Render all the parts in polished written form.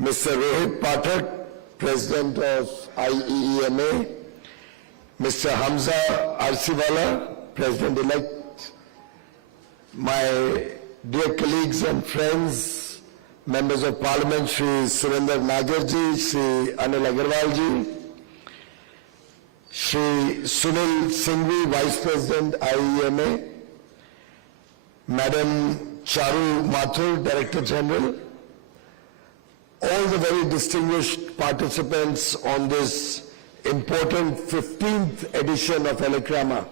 Mr. Rohit Pathak, President of IEEMA, Mr. Hamza Arsiwala, President-elect, my dear colleagues and friends, members of Parliament, Shri Surinder Nagarji, Shri Anil Agarwalji, Shri Sunil Singhvi, Vice President, IEEMA, Madam Charu Mathur, Director General, all the very distinguished participants on this important 15th edition of ELECRAMA,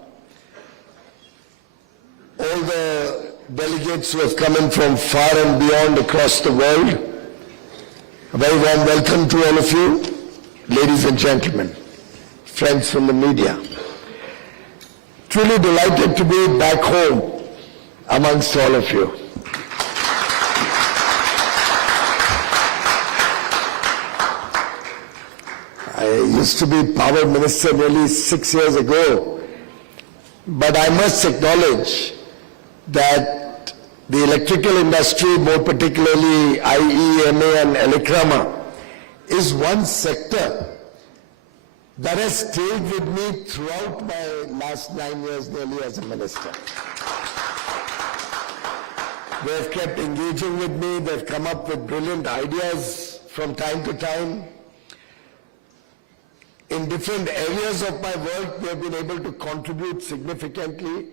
all the delegates who have come in from far and beyond across the world, a very warm welcome to all of you, ladies and gentlemen, friends from the media. Truly delighted to be back home amongst all of you. I used to be Power Minister nearly 6 years ago, but I must acknowledge that the electrical industry, more particularly IEEMA and ELECRAMA, is one sector that has stayed with me throughout my last 9 years nearly as a minister. They have kept engaging with me, they've come up with brilliant ideas from time to time. In different areas of my work, we have been able to contribute significantly.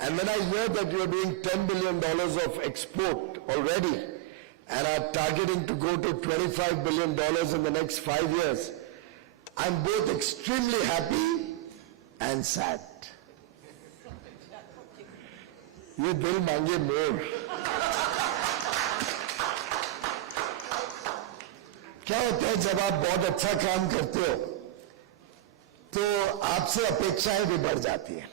And when I hear that you are doing $10 billion of export already and are targeting to go to $25 billion in the next 5 years, I'm both extremely happy and sad. You dil mange more. क्या होता है जब आप बहुत अच्छा काम करते हो तो आपसे अपेक्षाएं भी बढ़ जाती हैं.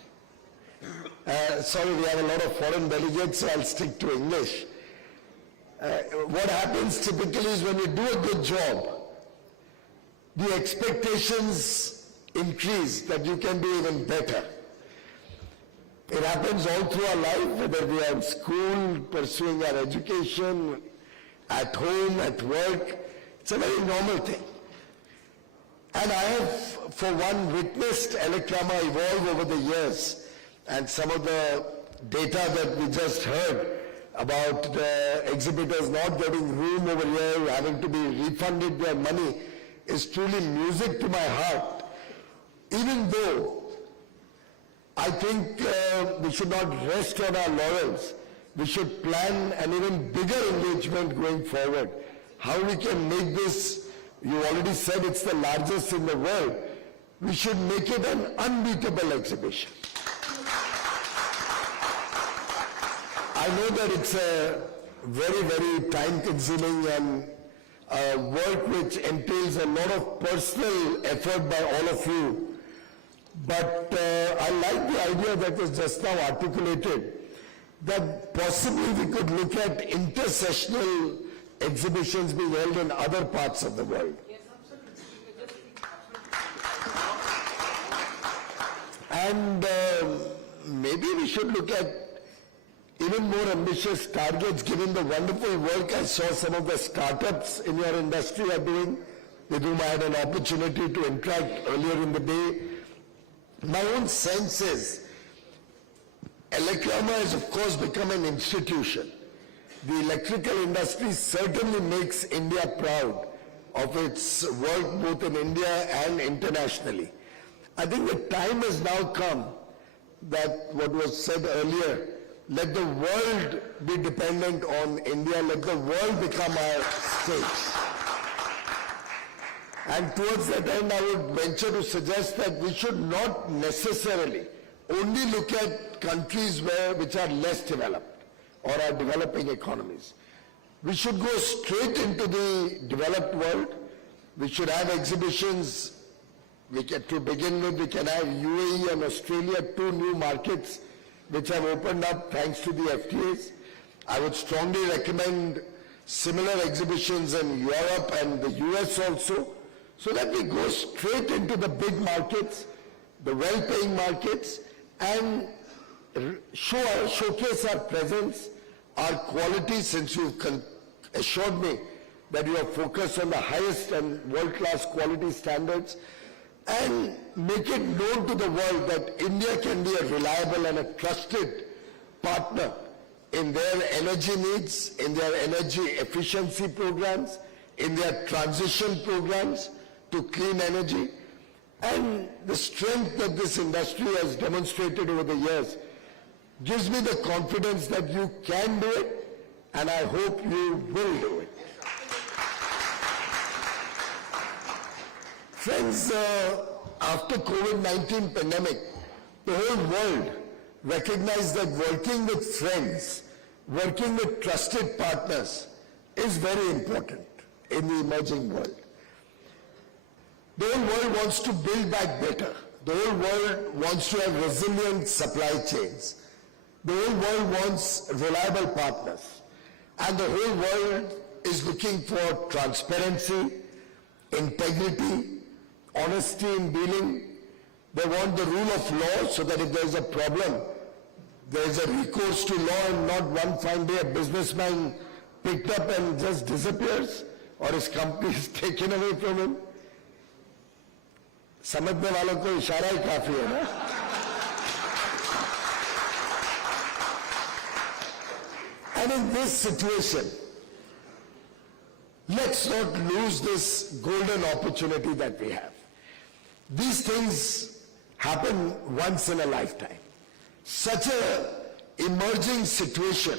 Sorry, we have a lot of foreign delegates, so I'll stick to English. What happens typically is when you do a good job, the expectations increase that you can do even better. It happens all through our life, whether we are in school, pursuing our education, at home, at work. It's a very normal thing. And I have, for one, witnessed ELECRAMA evolve over the years. And some of the data that we just heard about the exhibitors not getting room over here, having to be refunded their money, is truly music to my heart. Even though I think we should not rest on our laurels, we should plan an even bigger engagement going forward. How we can make this, you already said it's the largest in the world, we should make it an unbeatable exhibition. I know that it's a very, very time-consuming and work which entails a lot of personal effort by all of you. But I like the idea that was just now articulated, that possibly we could look at intersessional exhibitions being held in other parts of the world. And maybe we should look at even more ambitious targets, given the wonderful work I saw some of the startups in your industry are doing, with whom I had an opportunity to interact earlier in the day. My own sense is, ELECRAMA has of course become an institution. The electrical industry certainly makes India proud of its work both in India and internationally. I think the time has now come that what was said earlier, let the world be dependent on India, let the world become our stage. And towards that end, I would venture to suggest that we should not necessarily only look at countries which are less developed or are developing economies. We should go straight into the developed world. We should have exhibitions. To begin with, we can have UAE and Australia, 2 new markets which have opened up thanks to the FTAs. I would strongly recommend similar exhibitions in Europe and the US also, so that we go straight into the big markets, the well-paying markets, and showcase our presence, our quality, since you've assured me that you are focused on the highest and world-class quality standards, and make it known to the world that India can be a reliable and a trusted partner in their energy needs, in their energy efficiency programs, in their transition programs to clean energy. And the strength that this industry has demonstrated over the years gives me the confidence that you can do it, and I hope you will do it. Friends, after COVID-19 pandemic, the whole world recognized that working with friends, working with trusted partners is very important in the emerging world. The whole world wants to build back better. The whole world wants to have resilient supply chains. The whole world wants reliable partners. And the whole world is looking for transparency, integrity, honesty in dealing. They want the rule of law so that if there is a problem, there is a recourse to law and not one fine day a businessman picked up and just disappears or his company is taken away from him. समझने वालों को इशारा ही काफी है ना? And in this situation, let's not lose this golden opportunity that we have. These things happen once in a lifetime. Such a emerging situation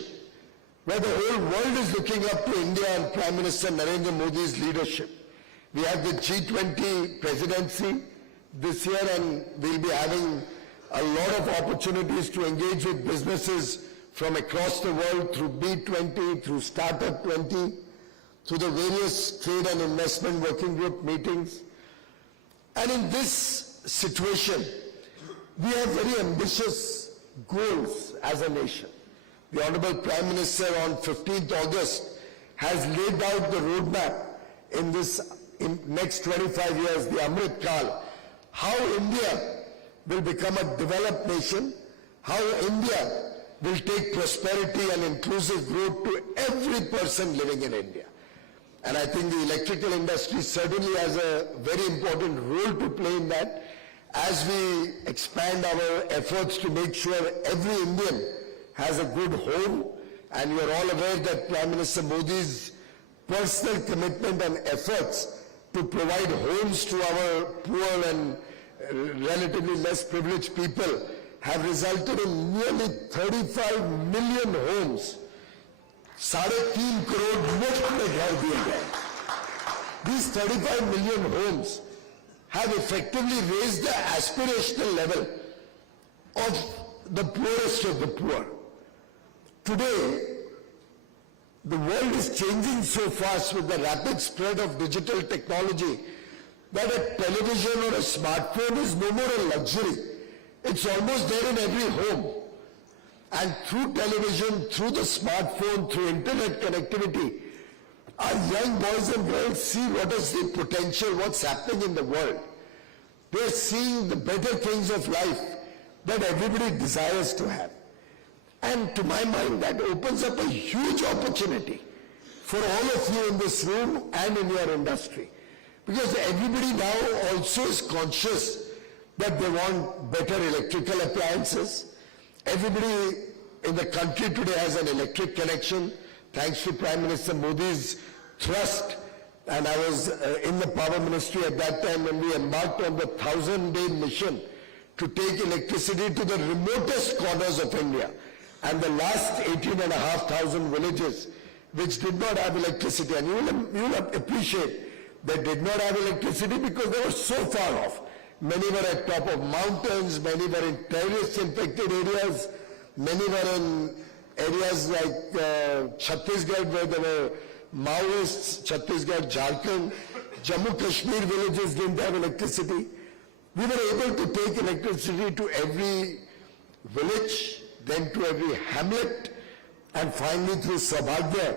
where the whole world is looking up to India and Prime Minister Narendra Modi's leadership. We have the G20 presidency this year, and we'll be having a lot of opportunities to engage with businesses from across the world through B20, through Startup 20, through the various trade and investment working group meetings. And in this situation, we have very ambitious goals as a nation. The Honorable Prime Minister on 15th August has laid out the roadmap in this next 25 years, the Amrit Kal, how India will become a developed nation, how India will take prosperity and inclusive growth to every person living in India. And I think the electrical industry certainly has a very important role to play in that as we expand our efforts to make sure every Indian has a good home. And you are all aware that Prime Minister Modi's personal commitment and efforts to provide homes to our poor and relatively less privileged people have resulted in nearly 35 million homes. 3.5 crore मुफ्त में घर दिए गए. These 35 million homes have effectively raised the aspirational level of the poorest of the poor. Today, the world is changing so fast with the rapid spread of digital technology that a television or a smartphone is no more a luxury. It's almost there in every home. And through television, through the smartphone, through internet connectivity, our young boys and girls see what is the potential, what's happening in the world. They're seeing the better things of life that everybody desires to have. And to my mind, that opens up a huge opportunity for all of you in this room and in your industry. Because everybody now also is conscious that they want better electrical appliances. Everybody in the country today has an electric connection, thanks to Prime Minister Modi's thrust. And I was in the power ministry at that time when we embarked on the 1,000-day mission to take electricity to the remotest corners of India. And the last 18,500 villages which did not have electricity. And you will appreciate they did not have electricity because they were so far off. Many were at top of mountains, many were in terrorist-infected areas, many were in areas like Chhattisgarh where there were Maoists, Chhattisgarh, Jharkhand, Jammu Kashmir villages didn't have electricity. We were able to take electricity to every village, then to every hamlet, and finally through Sabha,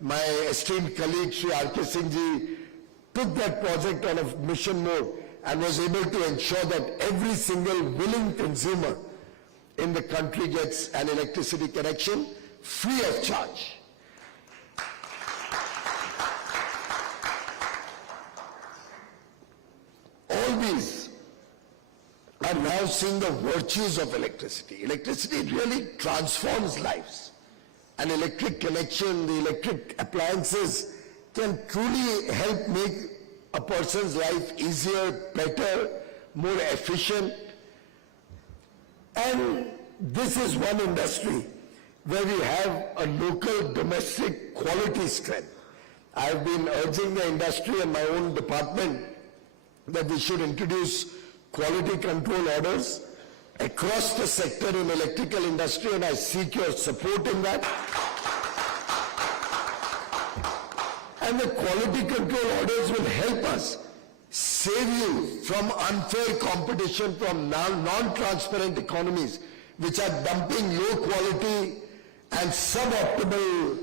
my esteemed colleague Shri R.K. Singh ji took that project on a mission mode and was able to ensure that every single willing consumer in the country gets an electricity connection free of charge. all these are now seeing the virtues of electricity. Electricity really transforms lives. An electric connection, the electric appliances can truly help make a person's life easier, better, more efficient. And this is one industry where we have a local domestic quality strength. I've been urging the industry and my own department that we should introduce quality control orders across the sector in electrical industry, and I seek your support in that. And the quality control orders will help us save you from unfair competition from non-transparent economies which are dumping low quality and suboptimal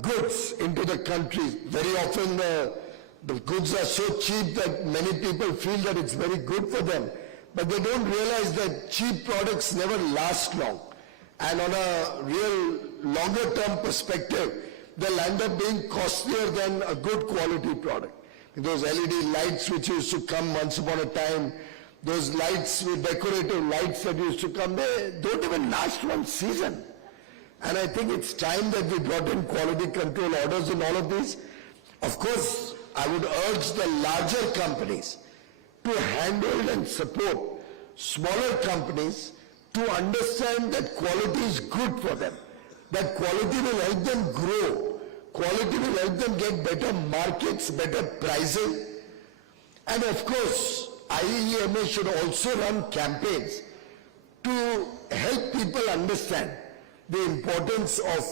goods into the country. Very often the goods are so cheap that many people feel that it's very good for them, but they don't realize that cheap products never last long. And on a real longer term perspective, they'll end up being costlier than a good quality product. Those LED lights which used to come once upon a time, those lights with decorative lights that used to come, they don't even last one season. And I think it's time that we brought in quality control orders in all of these. Of course, I would urge the larger companies to handle and support smaller companies to understand that quality is good for them, that quality will help them grow, quality will help them get better markets, better pricing. And of course, IEEMA should also run campaigns to help people understand the importance of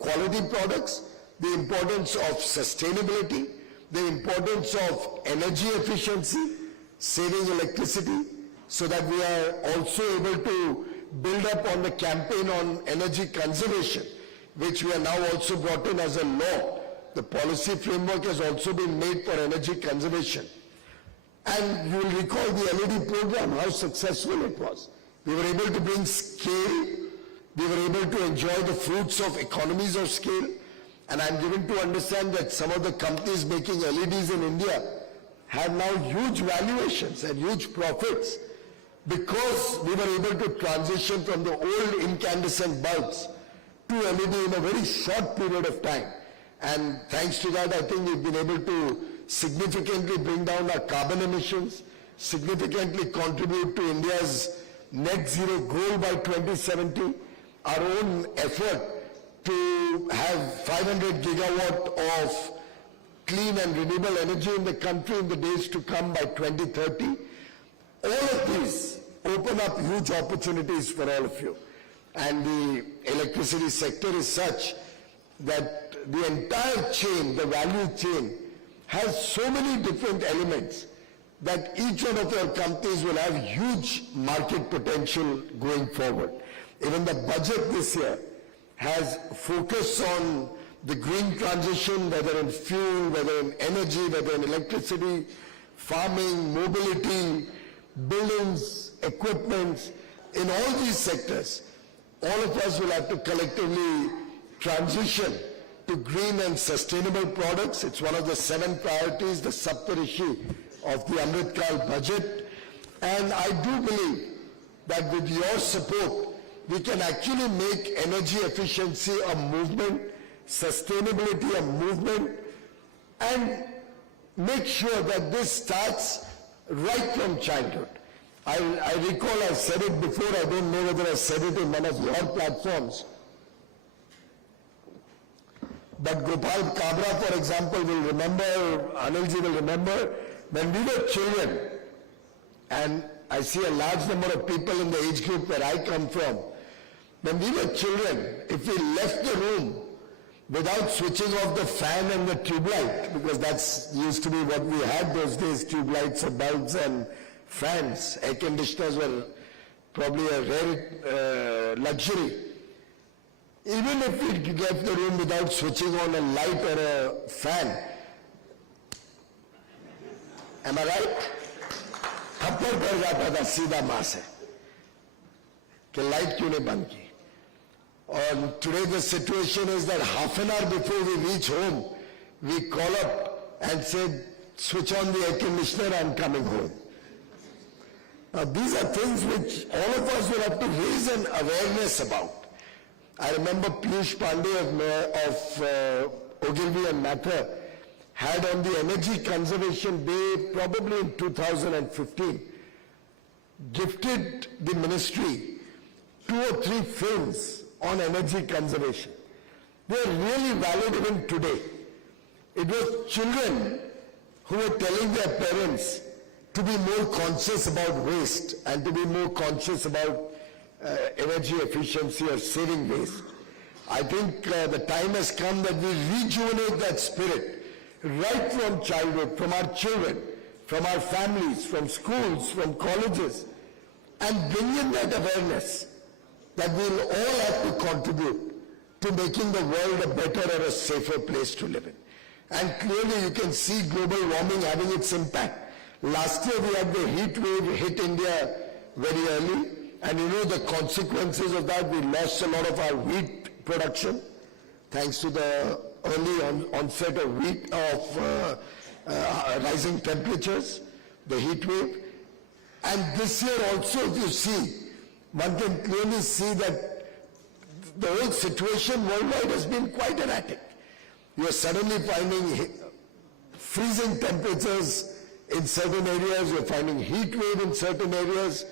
quality products, the importance of sustainability, the importance of energy efficiency, saving electricity, so that we are also able to build up on the campaign on energy conservation, which we are now also brought in as a law. The policy framework has also been made for energy conservation. And you will recall the LED program, how successful it was. We were able to bring scale, we were able to enjoy the fruits of economies of scale, and I'm given to understand that some of the companies making LEDs in India have now huge valuations and huge profits because we were able to transition from the old incandescent bulbs to LED in a very short period of time. And thanks to that, I think we've been able to significantly bring down our carbon emissions, significantly contribute to India's net zero goal by 2070, our own effort to have 500 gigawatt of clean and renewable energy in the country in the days to come by 2030. All of these open up huge opportunities for all of you. And the electricity sector is such that the entire chain, the value chain, has so many different elements that each one of our companies will have huge market potential going forward. Even the budget this year has focus on the green transition, whether in fuel, whether in energy, whether in electricity, farming, mobility, buildings, equipment. In all these sectors, all of us will have to collectively transition to green and sustainable products. It's one of the 7 priorities, the Saptarishi of the Amritkal budget. And I do believe that with your support, we can actually make energy efficiency a movement, sustainability a movement, and make sure that this starts right from childhood. I recall I said it before, I don't know whether I said it in one of your platforms. But Gopal Kabra, for example, will remember, Anilji will remember, when we were children, and I see a large number of people in the age group where I come from, when we were children, if we left the room without switching off the fan and the tube light, because that's used to be what we had those days, tube lights or bulbs and fans, air conditioners were probably a rare luxury. Even if we left the room without switching on a light or a fan, am I right? थप्पड़ पड़ जाता था सीधा मां से कि light क्यों नहीं बंद की. And today the situation is that half an hour before we reach home, we call up and say, switch on the air conditioner, I'm coming home. Now, these are things which all of us will have to raise an awareness about. I remember Piyush Pandey of Ogilvy and Mather had on the Energy Conservation Day, probably in 2015, gifted the ministry 2 or 3 films on energy conservation. They are really valid even today. It was children who were telling their parents to be more conscious about waste and to be more conscious about energy efficiency or saving waste. I think the time has come that we rejuvenate that spirit right from childhood, from our children, from our families, from schools, from colleges, and bring in that awareness that we'll all have to contribute to making the world a better or a safer place to live in. And clearly you can see global warming having its impact. Last year we had the heat wave hit India very early, and you know the consequences of that. We lost a lot of our wheat production thanks to the early onset of wheat, rising temperatures, the heat wave. And this year also, if you see, one can clearly see that the whole situation worldwide has been quite erratic. You are suddenly finding freezing temperatures in certain areas, you're finding heat wave in certain areas.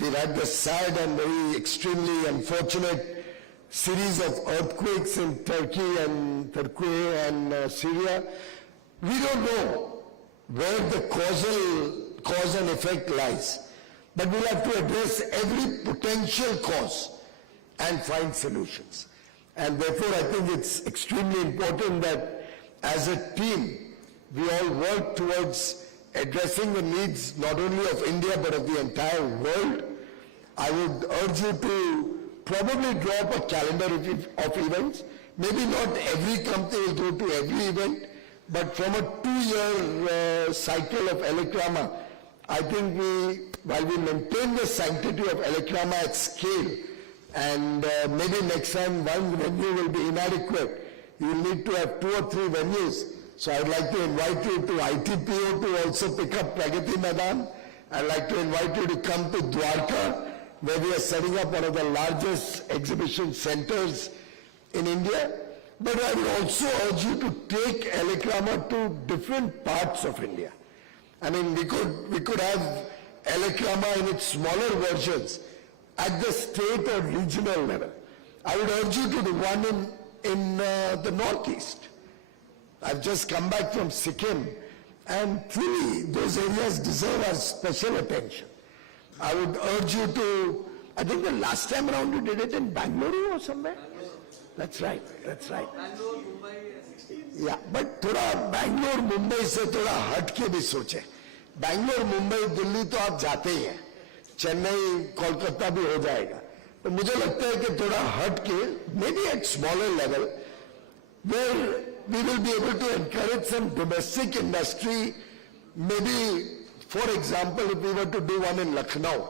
We've had the sad and very extremely unfortunate series of earthquakes in Turkey and Syria. We don't know where the cause and effect lies, but we'll have to address every potential cause and find solutions. And therefore I think it's extremely important that as a team we all work towards addressing the needs not only of India but of the entire world. I would urge you to probably draw up a calendar of events. Maybe not every company will go to every event, but from a 2-year cycle of ELECRAMA, I think while we maintain the sanctity of ELECRAMA at scale, and maybe next time one venue will be inadequate, you will need to have 2 or 3 venues. So I'd like to invite you to ITPO to also pick up Pragati Maidan. I'd like to invite you to come to Dwarka, where we are setting up one of the largest exhibition centers in India. But I would also urge you to take ELECRAMA to different parts of India. I mean, we could have ELECRAMA in its smaller versions at the state or regional level. I would urge you to do one in the Northeast. I've just come back from Sikkim, and truly those areas deserve our special attention. I would urge you to, I think the last time around you did it in Bangalore or somewhere? That's right, that's right. Yeah, but थोड़ा Bangalore, Mumbai से थोड़ा हट के भी सोचे. Bangalore, Mumbai, Delhi तो आप जाते ही हैं. चेन्नई, कोलकाता भी हो जाएगा. तो मुझे लगता है कि थोड़ा हट के, maybe at smaller level, where we will be able to encourage some domestic industry. Maybe, for example, if we were to do one in Lucknow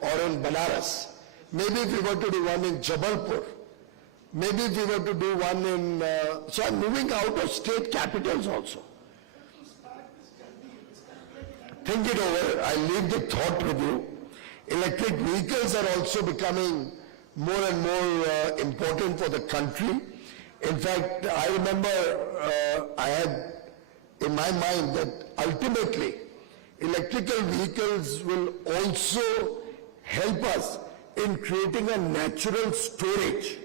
or in Banaras, maybe if we were to do one in Jabalpur, maybe if we were to do one in, so I'm moving out of state capitals also. Think it over, I leave the thought with you. Electric vehicles are also becoming more and more important for the country. In fact, I remember I had in my mind that ultimately electrical vehicles will also help us in creating a natural storage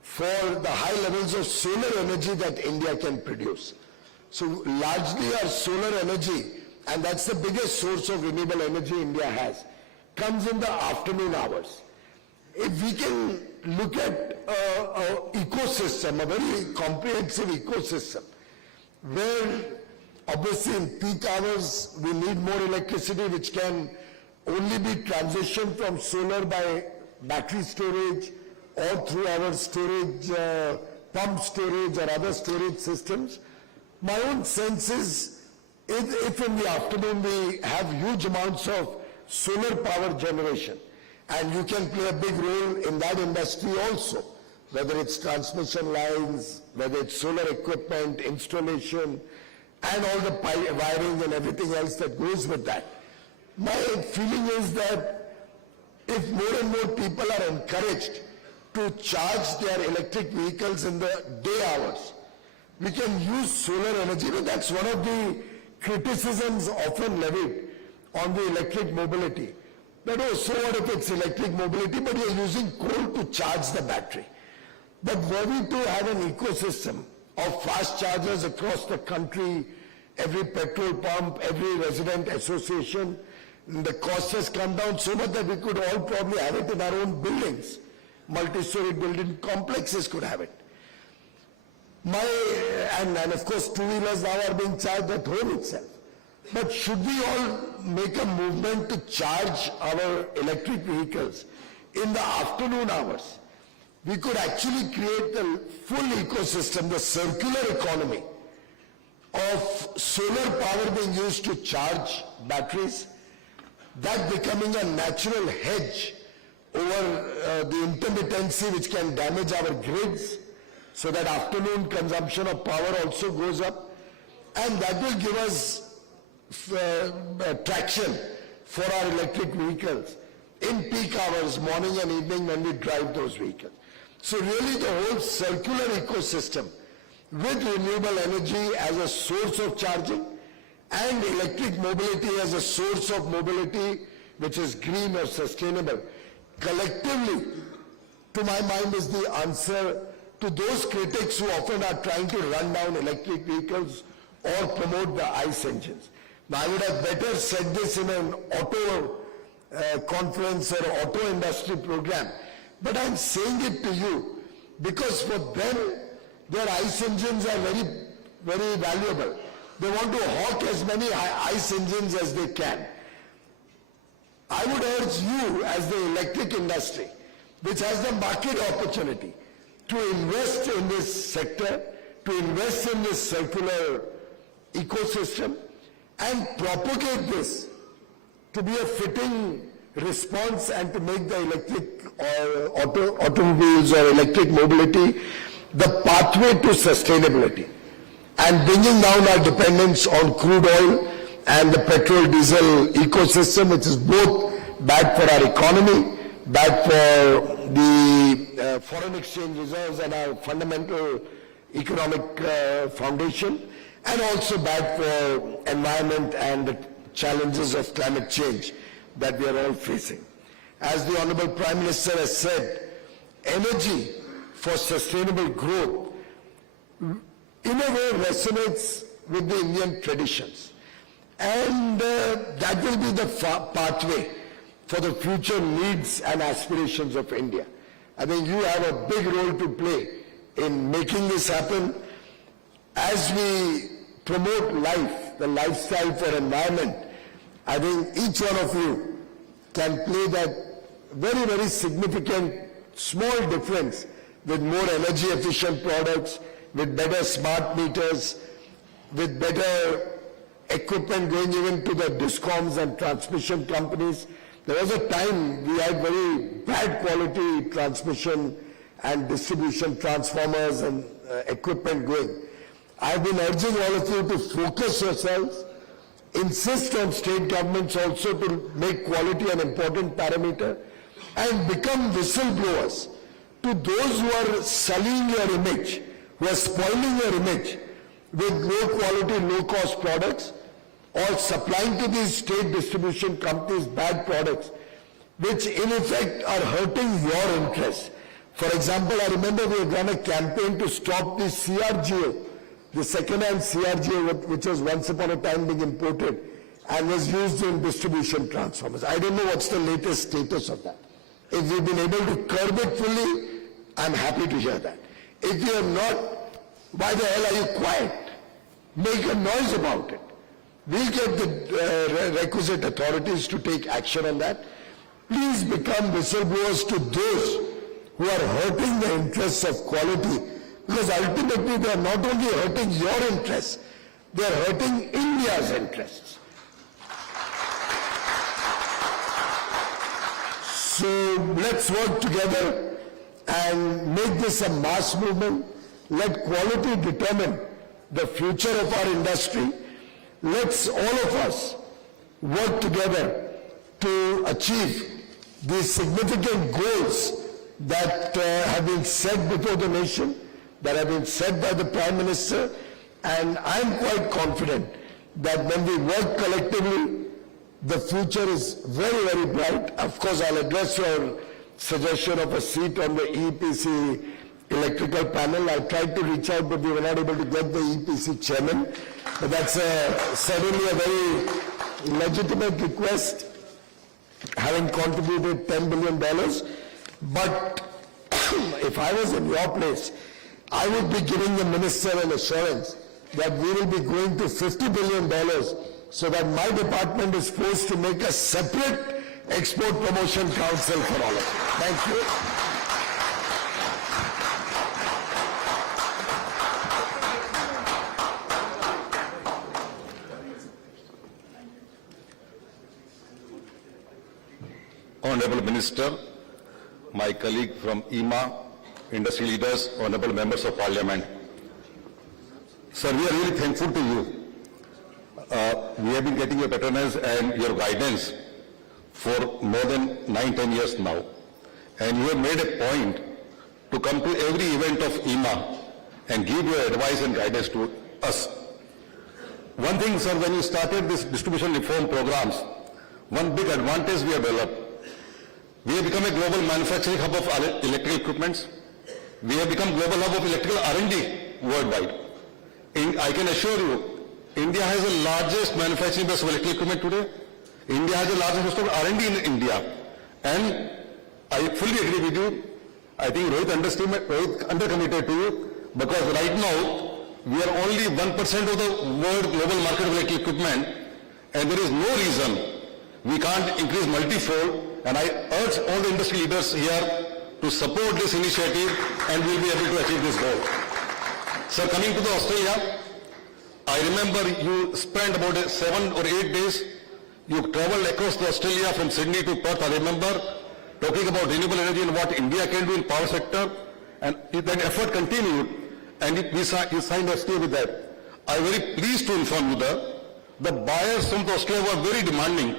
for the high levels of solar energy that India can produce. So largely our solar energy, and that's the biggest source of renewable energy India has, comes in the afternoon hours. If we can look at an ecosystem, a very comprehensive ecosystem, where obviously in peak hours we need more electricity, which can only be transitioned from solar by battery storage or through our storage, pump storage or other storage systems. My own sense is, if in the afternoon we have huge amounts of solar power generation, and you can play a big role in that industry also, whether it's transmission lines, whether it's solar equipment, installation, and all the wiring and everything else that goes with that. My feeling is that if more and more people are encouraged to charge their electric vehicles in the day hours, we can use solar energy. That's one of the criticisms often levied on the electric mobility. But oh, so what if it's electric mobility, but you're using coal to charge the battery? But were we to have an ecosystem of fast chargers across the country, every petrol pump, every resident association, the cost has come down so much that we could all probably have it in our own buildings. Multi-story building complexes could have it. And of course, two-wheelers now are being charged at home itself. But should we all make a movement to charge our electric vehicles in the afternoon hours? We could actually create the full ecosystem, the circular economy of solar power being used to charge batteries, that becoming a natural hedge over the intermittency which can damage our grids, so that afternoon consumption of power also goes up, and that will give us traction for our electric vehicles in peak hours, morning and evening, when we drive those vehicles. So really the whole circular ecosystem with renewable energy as a source of charging and electric mobility as a source of mobility which is green or sustainable, collectively, to my mind, is the answer to those critics who often are trying to run down electric vehicles or promote the ICE engines. Now, I would have better said this in an auto conference or auto industry program, but I'm saying it to you because for them, their ICE engines are very, very valuable. They want to hawk as many ICE engines as they can. I would urge you as the electric industry, which has the market opportunity, to invest in this sector, to invest in this circular ecosystem and propagate this to be a fitting response and to make the electric or automobiles or electric mobility the pathway to sustainability and bringing down our dependence on crude oil and the petrol diesel ecosystem, which is both bad for our economy, bad for the foreign exchange reserves and our fundamental economic foundation, and also bad for environment and the challenges of climate change that we are all facing. As the Honorable Prime Minister has said, energy for sustainable growth in a way resonates with the Indian traditions. And that will be the pathway for the future needs and aspirations of India. I think you have a big role to play in making this happen. As we promote life, the lifestyle for environment, I think each one of you can play that very, very significant small difference with more energy efficient products, with better smart meters, with better equipment going even to the discoms and transmission companies. There was a time we had very bad quality transmission and distribution transformers and equipment going. I've been urging all of you to focus yourselves, insist on state governments also to make quality an important parameter, and become whistleblowers to those who are sullying your image, who are spoiling your image with low quality, low cost products, or supplying to these state distribution companies bad products, which in effect are hurting your interests. For example, I remember we had run a campaign to stop the CRGO, the second-hand CRGO, which was once upon a time being imported and was used in distribution transformers. I don't know what's the latest status of that. If we've been able to curb it fully, I'm happy to hear that. If you have not, why the hell are you quiet? Make a noise about it. We'll get the requisite authorities to take action on that. Please become whistleblowers to those who are hurting the interests of quality, because ultimately they are not only hurting your interests, they are hurting India's interests. So let's work together and make this a mass movement. Let quality determine the future of our industry. Let's all of us work together to achieve these significant goals that have been set before the nation, that have been set by the Prime Minister, and I'm quite confident that when we work collectively, the future is very, very bright. Of course, I'll address your suggestion of a seat on the EPC electrical panel. I tried to reach out, but we were not able to get the EPC chairman. But that's certainly a very legitimate request, having contributed $10 billion. But if I was in your place, I would be giving the minister an assurance that we will be going to $50 billion so that my department is forced to make a separate export promotion council for all of you. Thank you. Honorable Minister, my colleague from IEEMA, industry leaders, honorable members of Parliament. Sir, we are really thankful to you. We have been getting your patronage and your guidance for more than 9-10 years now. And you have made a point to come to every event of IEEMA and give your advice and guidance to us. One thing, sir, when you started this distribution reform programs, one big advantage we have developed. We have become a global manufacturing hub of electrical equipments. We have become global hub of electrical R&D worldwide. I can assure you, India has the largest manufacturing base of electrical equipment today. India has the largest base of R&D in India. And I fully agree with you. I think Rohit undercommitted to you, because right now, we are only 1% of the world global market of electrical equipment, and there is no reason we can't increase multifold. And I urge all the industry leaders here to support this initiative, and we'll be able to achieve this goal. Sir, coming to the Australia, I remember you spent about 7 or 8 days. You traveled across to Australia from Sydney to Perth, I remember, talking about renewable energy and what India can do in power sector, and that effort continued, and you signed a stay with that. I'm very pleased to inform you that the buyers from Australia were very demanding.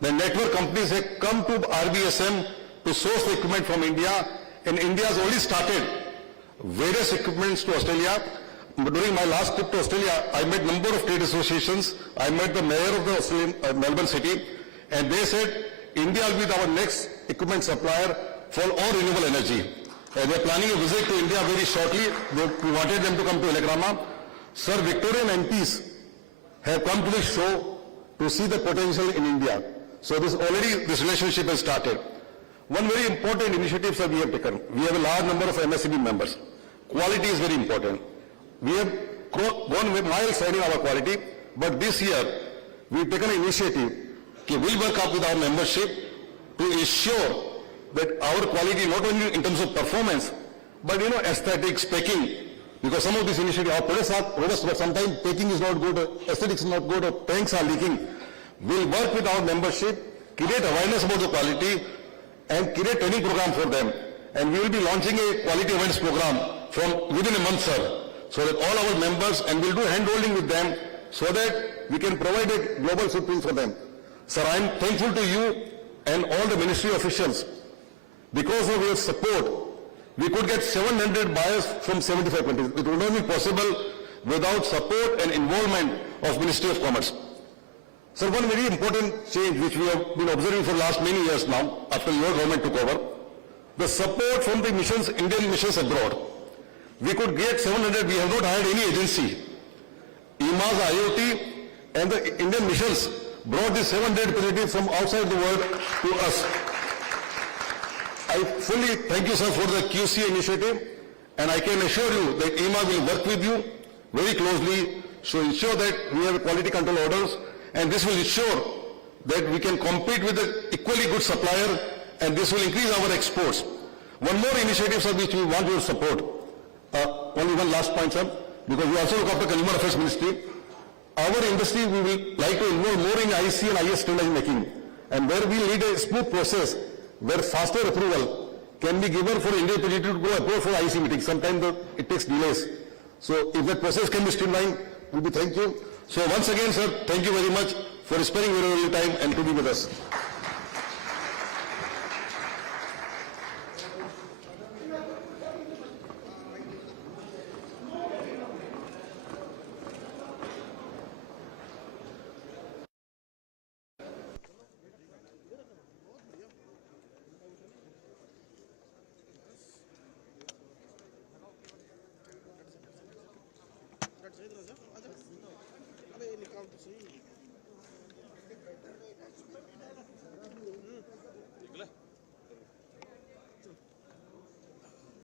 The network companies have come to RBSM to source the equipment from India, and India has already started various equipments to Australia. During my last trip to Australia, I met a number of trade associations. I met the mayor of the Australian, Melbourne city, and they said India will be our next equipment supplier for all renewable energy. And they are planning a visit to India very shortly. We wanted them to come to ELECRAMA. Sir, Victorian MPs have come to the show to see the potential in India. So this relationship has started. One very important initiative that we have taken. We have a large number of MSME members. Quality is very important. We have gone miles in our quality, but this year we've taken an initiative. We'll work up with our membership to ensure that our quality, not only in terms of performance, but aesthetics, packing. Because some of these initiatives, our products are robust, but sometimes packing is not good, aesthetics is not good, or tanks are leaking. We'll work with our membership, create awareness about the quality, and create training program for them. And we will be launching a quality events program from within a month, sir, so that all our members, and we'll do hand-holding with them, so that we can provide a global footprint for them. Sir, I am thankful to you and all the ministry officials. Because of your support, we could get 700 buyers from 75 countries. It would not be possible without support and involvement of Ministry of Commerce. Sir, one very important change which we have been observing for the last many years now, after your government took over, the support from the missions, Indian missions abroad. We could get 700, we have not hired any agency. IEEMA's IoT and the Indian missions brought these 700 representatives from outside the world to us. I fully thank you, sir, for the QC initiative, and I can assure you that IEEMA will work with you very closely to ensure that we have quality control orders, and this will ensure that we can compete with an equally good supplier, and this will increase our exports. One more initiative, sir, which we want your support. Only one last point, sir, because we also look after Consumer Affairs Ministry. Our industry, we will like to involve more in IC and IS standard making, and where we lead a smooth process, where faster approval can be given for Indian entity to go abroad for IC meetings. Sometimes it takes delays. So if that process can be streamlined, we'll be thank you. So once again, sir, thank you very much for spending your valuable time and to be with us. निकला